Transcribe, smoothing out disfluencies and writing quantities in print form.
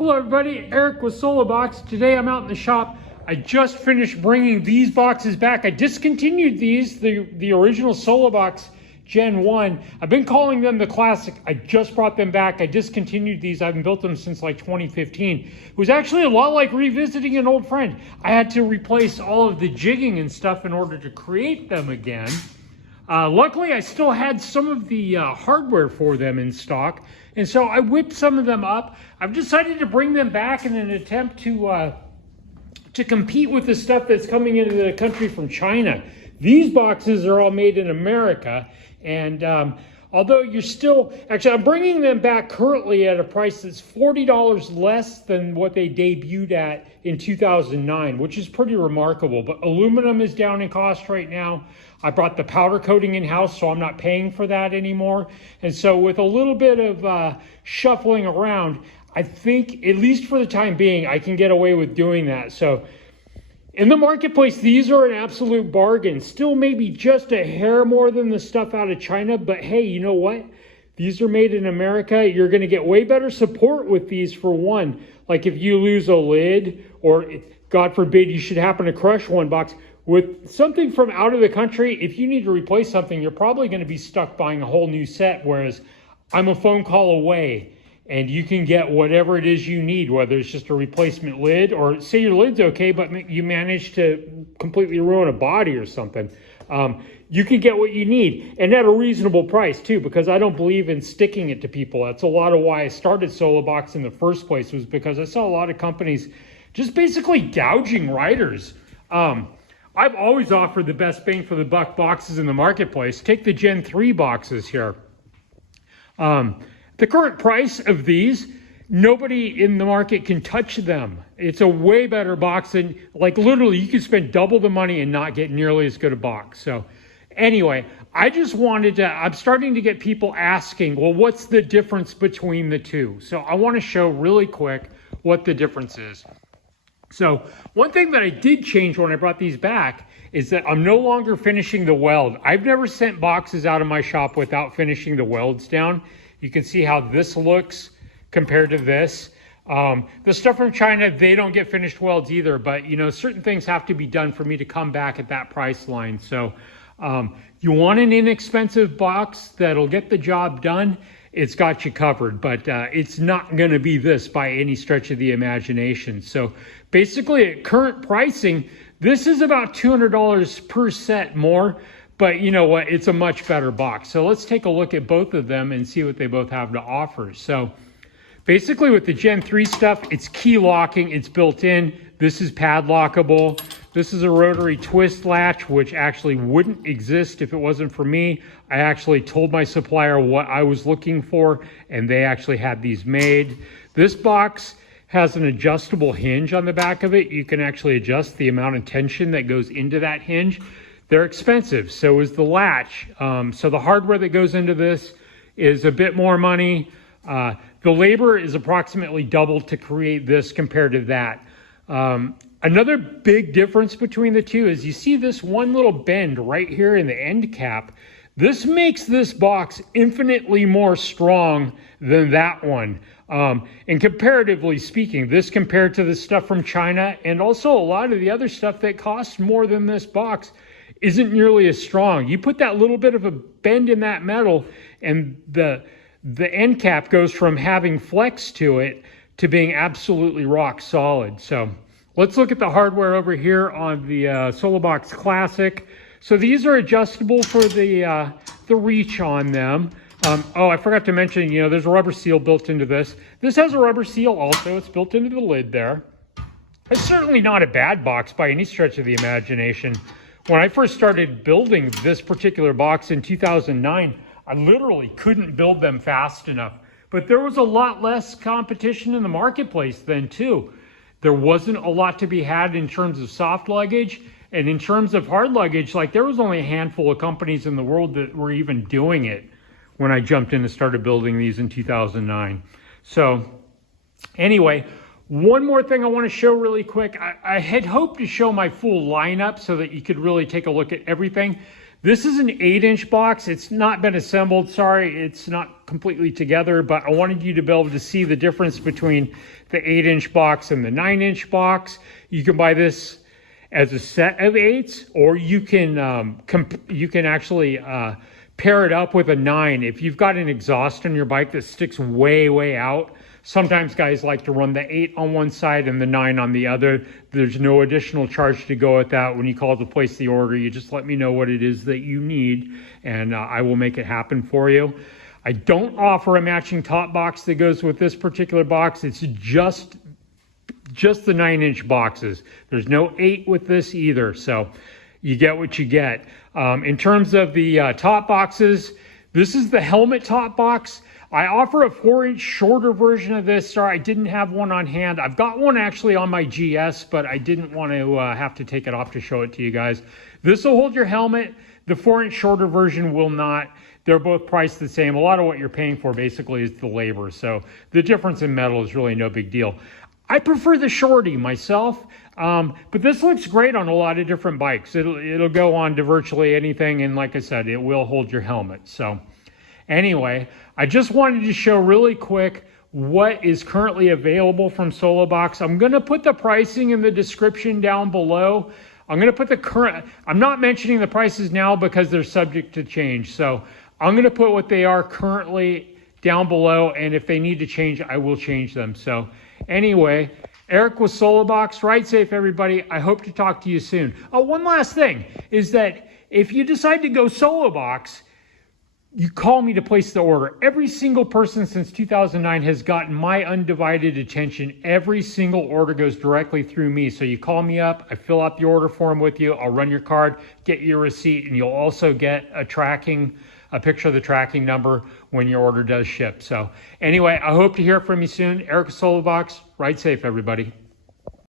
Hello everybody, Eric with Solobox. Today I'm out in the shop. I just finished bringing these boxes back. I discontinued these, the original Solobox Gen 1. I've been calling them the classic. I just brought them back. I discontinued these. I haven't built them since like 2015. It was actually a lot like revisiting an old friend. I had to replace all of the jigging and stuff in order to create them again. Luckily, I still had some of the hardware for them in stock, and so I whipped some of them up. I've decided to bring them back in an attempt to compete with the stuff that's coming into the country from China. These boxes are all made in America, and although you're still, actually I'm bringing them back currently at a price that's $40 less than what they debuted at in 2009, which is pretty remarkable. But aluminum is down in cost right now. I brought the powder coating in-house, so I'm not paying for that anymore. And so with a little bit of shuffling around, I think, at least for the time being, I can get away with doing that. So in the marketplace, these are an absolute bargain. Still maybe just a hair more than the stuff out of China, but hey, you know what? These are made in America. You're gonna get way better support with these, for one. Like if you lose a lid, or God forbid you should happen to crush one box, with something from out of the country, if you need to replace something, you're probably gonna be stuck buying a whole new set, whereas I'm a phone call away. And you can get whatever it is you need, whether it's just a replacement lid, or say your lid's okay, but you managed to completely ruin a body or something. You can get what you need, and at a reasonable price too, because I don't believe in sticking it to people. That's a lot of why I started Solobox in the first place, was because I saw a lot of companies just basically gouging riders. I've always offered the best bang for the buck boxes in the marketplace. Take the Gen 3 boxes here. The current price of these, nobody in the market can touch them. It's a way better box than, like literally you could spend double the money and not get nearly as good a box. So anyway, I just wanted to, I'm starting to get people asking, well, what's the difference between the two? So I want to show really quick what the difference is. So one thing that I did change when I brought these back is that I'm no longer finishing the weld. I've never sent boxes out of my shop without finishing the welds down. You can see how this looks compared to this. The stuff from China, they don't get finished welds either, but you know, certain things have to be done for me to come back at that price line. So you want an inexpensive box that'll get the job done, it's got you covered, but it's not gonna be this by any stretch of the imagination. So basically at current pricing, this is about $200 per set more. But you know what, it's a much better box. So let's take a look at both of them and see what they both have to offer. So basically with the Gen 3 stuff, it's key locking, it's built in. This is padlockable. This is a rotary twist latch, which actually wouldn't exist if it wasn't for me. I actually told my supplier what I was looking for, and they actually had these made. This box has an adjustable hinge on the back of it. You can actually adjust the amount of tension that goes into that hinge. They're expensive, so is the latch. So the hardware that goes into this is a bit more money. The labor is approximately double to create this compared to that. Another big difference between the two is you see this one little bend right here in the end cap. This makes this box infinitely more strong than that one. And comparatively speaking, this compared to the stuff from China and also a lot of the other stuff that costs more than this box isn't nearly as strong. You put that little bit of a bend in that metal and the end cap goes from having flex to it to being absolutely rock solid. So let's look at the hardware over here on the Solobox Classic. So these are adjustable for the reach on them. Oh, I forgot to mention, you know, there's a rubber seal built into this. This has a rubber seal also. It's built into the lid there. It's certainly not a bad box by any stretch of the imagination. When I first started building this particular box in 2009, I literally couldn't build them fast enough. But there was a lot less competition in the marketplace then too. There wasn't a lot to be had in terms of soft luggage, and in terms of hard luggage, like there was only a handful of companies in the world that were even doing it when I jumped in and started building these in 2009. So anyway, one more thing I want to show really quick. I had hoped to show my full lineup so that you could really take a look at everything. This is an 8-inch box. It's not been assembled. Sorry, it's not completely together, but I wanted you to be able to see the difference between the 8-inch box and the 9-inch box. You can buy this as a set of 8s, or you can actually pair it up with a 9. If you've got an exhaust on your bike that sticks way out, sometimes guys like to run the 8 on one side and the 9 on the other. There's no additional charge to go with that. When you call to place the order, you just let me know what it is that you need, and I will make it happen for you. I don't offer a matching top box that goes with this particular box. It's just the 9-inch boxes. There's no 8 with this either, so you get what you get. In terms of the top boxes, this is the helmet top box. I offer a 4-inch shorter version of this. Sorry, I didn't have one on hand. I've got one actually on my GS, but I didn't want to have to take it off to show it to you guys. This will hold your helmet. The 4-inch shorter version will not. They're both priced the same. A lot of what you're paying for basically is the labor. So the difference in metal is really no big deal. I prefer the shorty myself, but this looks great on a lot of different bikes. It'll go on to virtually anything, and like I said, it will hold your helmet. So anyway, I just wanted to show really quick what is currently available from Solobox. I'm going to put the pricing in the description down below. I'm going to put the current, I'm not mentioning the prices now because they're subject to change. So I'm going to put what they are currently down below, and if they need to change, I will change them. So anyway, Eric with Solobox. Ride safe, everybody. I hope to talk to you soon. Oh, one last thing is that if you decide to go Solobox, you call me to place the order. Every single person since 2009 has gotten my undivided attention. Every single order goes directly through me. So you call me up, I fill out the order form with you, I'll run your card, get your receipt, and you'll also get a picture of the tracking number when your order does ship. So anyway, I hope to hear from you soon. Eric Solobox, ride safe, everybody.